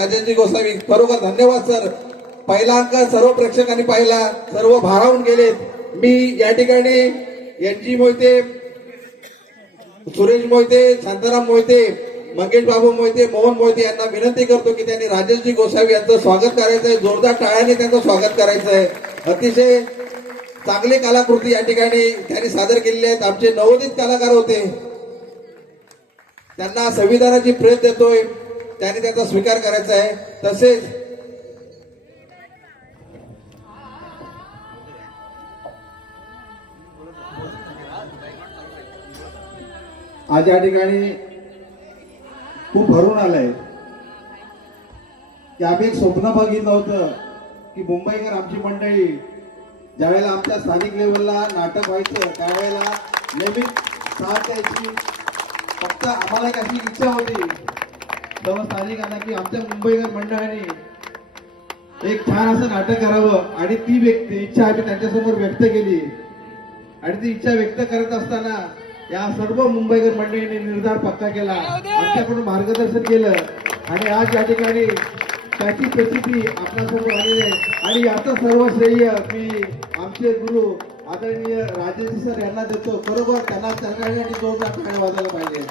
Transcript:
राजेशजी गोसावी, खरोखर धन्यवाद सर. पहिला अंक सर्व प्रेक्षकांनी पाहिला, सर्व भारावून गेलेत. मी या ठिकाणी एनजी मोहिते, सुरेश मोहिते, शांताराम मोहिते, मंगेश बाबू मोहिते, मोहन मोहिते यांना विनंती करतो की त्यांनी राजेशजी गोसावी यांचं स्वागत करायचं आहे. जोरदार टाळ्याने त्यांचं स्वागत करायचं आहे. अतिशय चांगली कलाकृती या ठिकाणी त्यांनी सादर केलेली आहेत. आमचे नवोदित कलाकार होते, त्यांना संविधानाची प्रेत देतोय, त्यांनी त्याचा स्वीकार करायचा आहे. तसेच आज या ठिकाणी खूप भरून आलंय की आम्ही एक स्वप्न बघितलं होतं की मुंबईकर आमची मंडळी ज्यावेळेला आमच्या स्थानिक लेवलला नाटक व्हायचं त्यावेळेला नेहमी साथ द्यायची. फक्त आम्हाला एक अशी इच्छा होती सर्व स्थानिकांना की आमच्या मुंबईकर मंडळाने एक छान असं नाटक करावं आणि ती इच्छा आम्ही त्यांच्यासमोर व्यक्त केली. आणि ती इच्छा व्यक्त करत असताना या सर्व मुंबईकर मंडळींनी निर्धार पक्का केला, आमच्याकडून मार्गदर्शन केलं आणि आज या ठिकाणी त्याची प्रचिती आपल्यासमोर आलेली आहे. आणि याचं सर्व श्रेय मी आमचे गुरु आदरणीय राजेश सर यांना देतो. बरोबर त्यांना सरकारसाठी जोरदार टाळ्या वाजवायला पाहिजे.